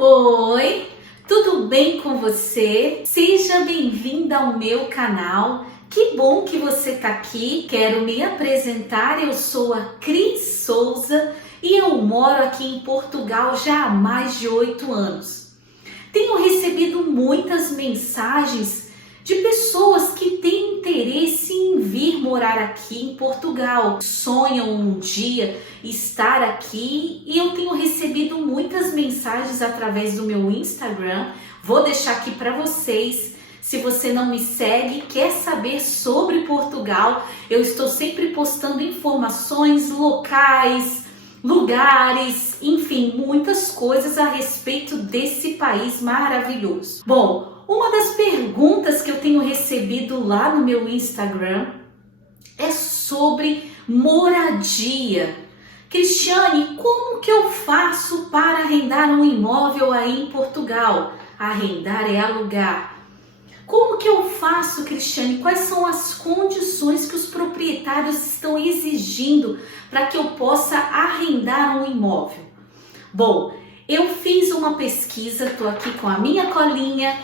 Oi, tudo bem com você? Seja bem-vinda ao meu canal. Que bom que você está aqui. Quero me apresentar. Eu sou a Cris Souza e eu moro aqui em Portugal já há mais de 8 anos. Tenho recebido muitas mensagens de pessoas que têm interesse em vir morar aqui em Portugal, sonham um dia estar aqui, e eu tenho recebido muitas mensagens através do meu Instagram. Vou deixar aqui para vocês. Se você não me segue, quer saber sobre Portugal, eu estou sempre postando informações locais, lugares, enfim, muitas coisas a respeito desse país maravilhoso. Bom, uma das perguntas que eu tenho recebido lá no meu Instagram é sobre moradia. Cristiane, como que eu faço para arrendar um imóvel aí em Portugal? Arrendar é alugar. Como que eu faço, Cristiane? Quais são as condições que os proprietários estão exigindo para que eu possa arrendar um imóvel? Bom, eu fiz uma pesquisa, estou aqui com a minha colinha,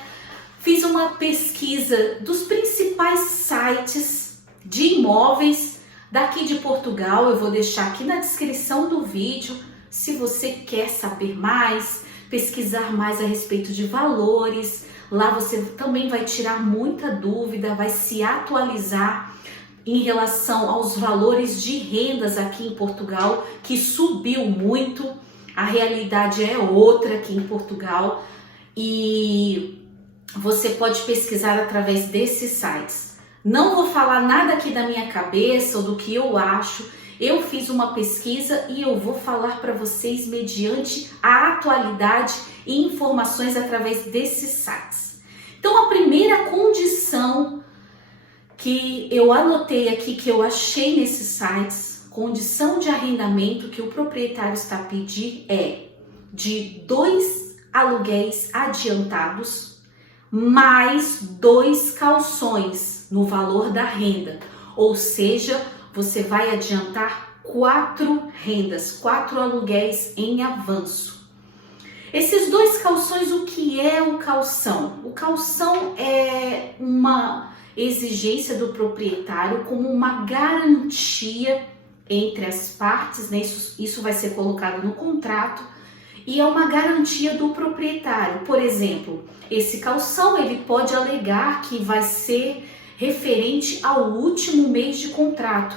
fiz uma pesquisa dos principais sites de imóveis daqui de Portugal. Eu vou deixar aqui na descrição do vídeo, se você quer saber mais, pesquisar mais a respeito de valores. Lá você também vai tirar muita dúvida, vai se atualizar em relação aos valores de rendas aqui em Portugal, que subiu muito. A realidade é outra aqui em Portugal e você pode pesquisar através desses sites. Não vou falar nada aqui da minha cabeça ou do que eu acho. Eu fiz uma pesquisa e eu vou falar para vocês mediante a atualidade e informações através desses sites. Então, a primeira condição que eu anotei aqui, que eu achei nesses sites, condição de arrendamento que o proprietário está a pedir é de 2 aluguéis adiantados, mais 2 calções no valor da renda. Ou seja, você vai adiantar 4 rendas, 4 aluguéis em avanço. Esses 2 calções, o que é o calção? O calção é uma exigência do proprietário como uma garantia entre as partes, né? Isso vai ser colocado no contrato e é uma garantia do proprietário. Por exemplo, esse calção ele pode alegar que vai ser referente ao último mês de contrato.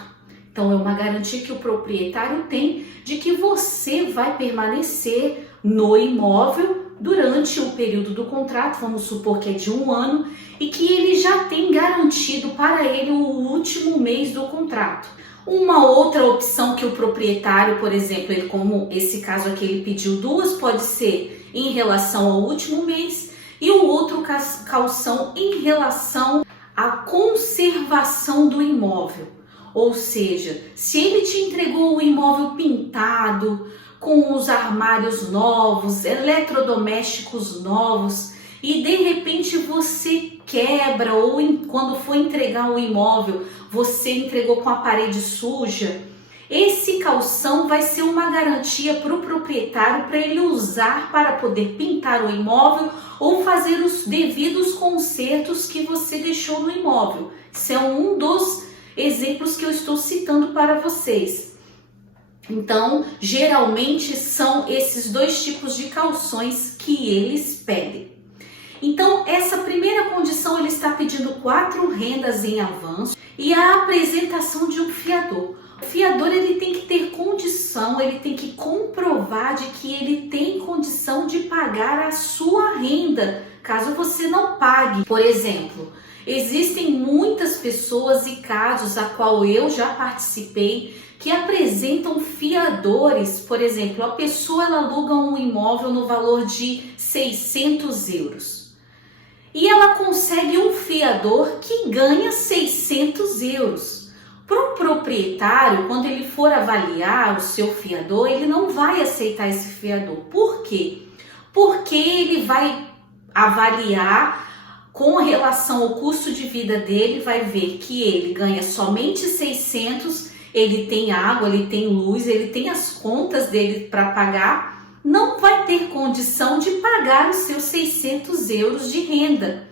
Então é uma garantia que o proprietário tem de que você vai permanecer no imóvel durante o período do contrato, vamos supor que é de 1 ano, e que ele já tem garantido para ele o último mês do contrato. Uma outra opção que o proprietário, por exemplo, ele, como esse caso aqui, ele pediu 2, pode ser em relação ao último mês, e o outro calção em relação à conservação do imóvel. Ou seja, se ele te entregou o imóvel pintado, com os armários novos, eletrodomésticos novos, e de repente você quebra, ou quando for entregar o imóvel, você entregou com a parede suja, esse calção vai ser uma garantia para o proprietário para ele usar para poder pintar o imóvel ou fazer os devidos consertos que você deixou no imóvel. Isso é um dos exemplos que eu estou citando para vocês. Então, geralmente são esses 2 tipos de calções que eles pedem. Então, essa primeira condição, ele está pedindo 4 rendas em avanço e a apresentação de um fiador. O fiador ele tem que ter condição, ele tem que comprovar de que ele tem condição de pagar a sua renda, caso você não pague. Por exemplo, existem muitas pessoas e casos a qual eu já participei que apresentam fiadores. Por exemplo, a pessoa ela aluga um imóvel no valor de 600 euros e ela consegue um fiador que ganha 600 euros. Para o proprietário, quando ele for avaliar o seu fiador, ele não vai aceitar esse fiador. Por quê? Porque ele vai avaliar com relação ao custo de vida dele, vai ver que ele ganha somente 600, ele tem água, ele tem luz, ele tem as contas dele para pagar, não vai ter condição de pagar os seus 600 euros de renda.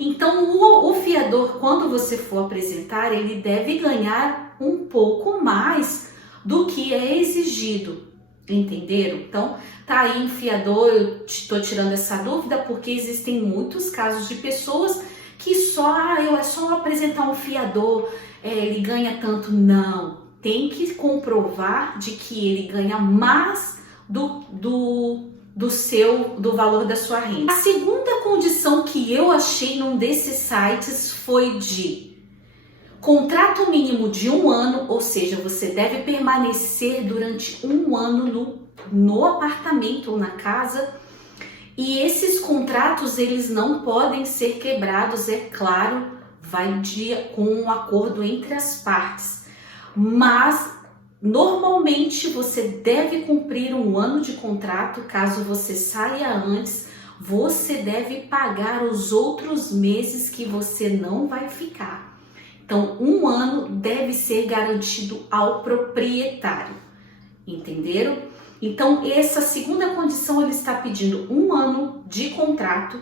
Então, o fiador, quando você for apresentar, ele deve ganhar um pouco mais do que é exigido. Entenderam? Então, tá aí um fiador, eu estou tirando essa dúvida porque existem muitos casos de pessoas que é só apresentar um fiador, ele ganha tanto. Não, tem que comprovar de que ele ganha mais do valor da sua renda. A segunda condição que eu achei num desses sites foi de contrato mínimo de 1 ano, ou seja, você deve permanecer durante 1 ano no apartamento ou na casa. E esses contratos, eles não podem ser quebrados, é claro, com um acordo entre as partes. Mas, normalmente, você deve cumprir 1 ano de contrato. Caso você saia antes, você deve pagar os outros meses que você não vai ficar. Então, 1 ano deve ser garantido ao proprietário, entenderam? Então, essa segunda condição, ele está pedindo 1 ano de contrato,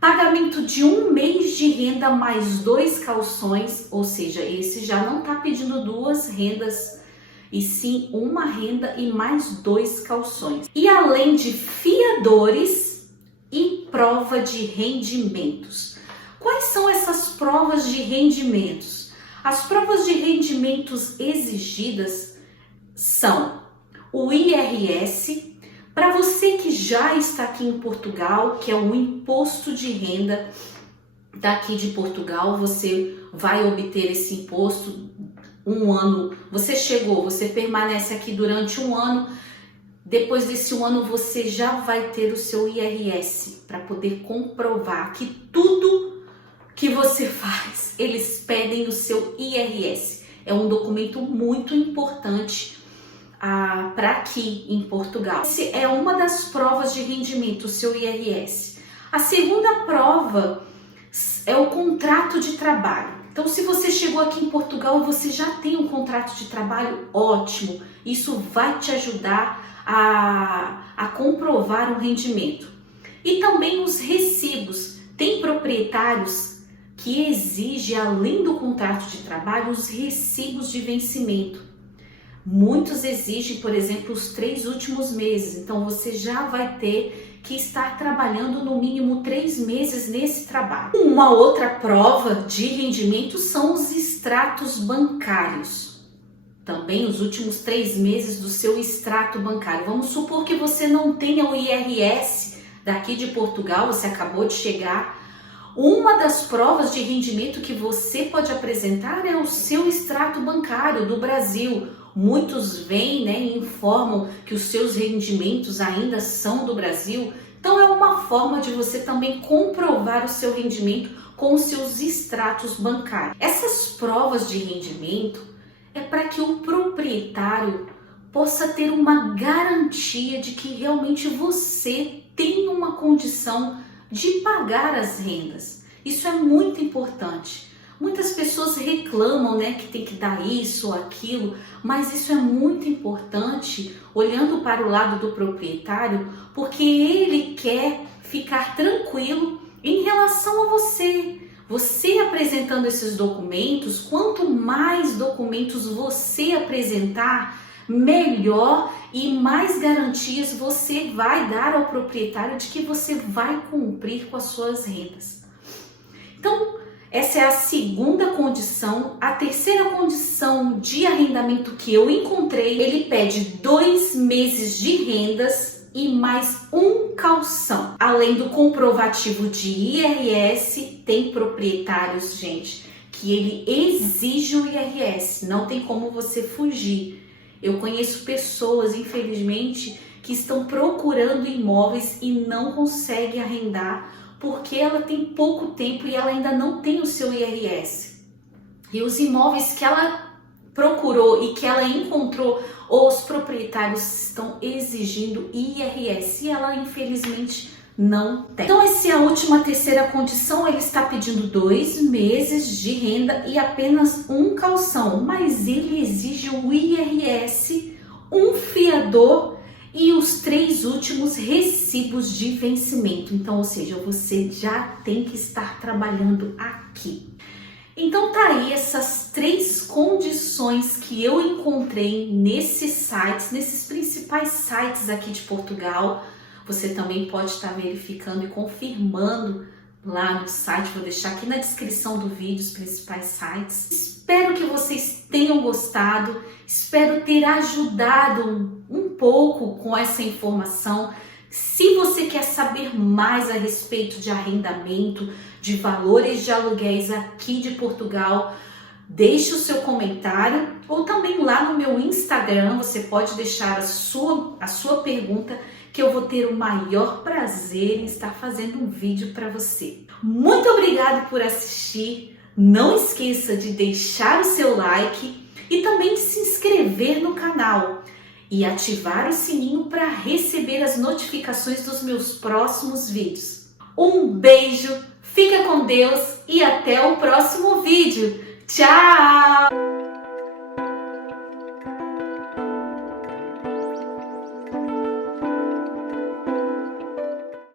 pagamento de 1 mês de renda mais 2 calções, ou seja, esse já não está pedindo 2 rendas, e sim 1 renda e mais 2 calções. E além de fiadores e prova de rendimentos. Quais são essas provas de rendimentos? As provas de rendimentos exigidas são o IRS, para você que já está aqui em Portugal, que é o imposto de renda daqui de Portugal, você vai obter esse imposto 1 ano. Você chegou, você permanece aqui durante 1 ano, depois desse 1 ano você já vai ter o seu IRS, para poder comprovar que tudo que você faz, eles pedem o seu IRS. É um documento muito importante para aqui em Portugal. Essa é uma das provas de rendimento, o seu IRS. A segunda prova é o contrato de trabalho. Então, se você chegou aqui em Portugal e você já tem um contrato de trabalho, ótimo. Isso vai te ajudar a comprovar o rendimento. E também os recibos. Tem proprietários que exigem, além do contrato de trabalho, os recibos de vencimento. Muitos exigem, por exemplo, os 3 últimos meses. Então, você já vai ter que estar trabalhando no mínimo 3 meses nesse trabalho. Uma outra prova de rendimento são os extratos bancários. Também os últimos 3 meses do seu extrato bancário. Vamos supor que você não tenha o IRS daqui de Portugal, você acabou de chegar. Uma das provas de rendimento que você pode apresentar é o seu extrato bancário do Brasil. Muitos vêm, e informam que os seus rendimentos ainda são do Brasil. Então é uma forma de você também comprovar o seu rendimento com os seus extratos bancários. Essas provas de rendimento é para que o proprietário possa ter uma garantia de que realmente você tem uma condição de pagar as rendas. Isso é muito importante. Muitas pessoas reclamam, que tem que dar isso ou aquilo, mas isso é muito importante, olhando para o lado do proprietário, porque ele quer ficar tranquilo em relação a você. Você apresentando esses documentos, quanto mais documentos você apresentar, melhor e mais garantias você vai dar ao proprietário de que você vai cumprir com as suas rendas. Então, essa é a segunda condição. A terceira condição de arrendamento que eu encontrei, ele pede 2 meses de rendas e mais 1 calção. Além do comprovativo de IRS, tem proprietários, gente, que ele exige o IRS, não tem como você fugir. Eu conheço pessoas, infelizmente, que estão procurando imóveis e não conseguem arrendar porque ela tem pouco tempo e ela ainda não tem o seu IRS. E os imóveis que ela procurou e que ela encontrou, os proprietários estão exigindo IRS e ela, infelizmente, não tem. Então, essa é a terceira condição. Ele está pedindo 2 meses de renda e apenas 1 calção, mas ele exige o IRS, um fiador e os 3 últimos recibos de vencimento. Então, ou seja, você já tem que estar trabalhando aqui. Então tá aí essas 3 condições que eu encontrei nesses sites, nesses principais sites aqui de Portugal. Você também pode estar verificando e confirmando lá no site, vou deixar aqui na descrição do vídeo os principais sites. Espero que vocês tenham gostado, espero ter ajudado um pouco com essa informação. Se você quer saber mais a respeito de arrendamento, de valores de aluguéis aqui de Portugal, deixe o seu comentário ou também lá no meu Instagram você pode deixar a sua pergunta, que eu vou ter o maior prazer em estar fazendo um vídeo para você. Muito obrigada por assistir. Não esqueça de deixar o seu like e também de se inscrever no canal e ativar o sininho para receber as notificações dos meus próximos vídeos. Um beijo, fica com Deus e até o próximo vídeo. Tchau!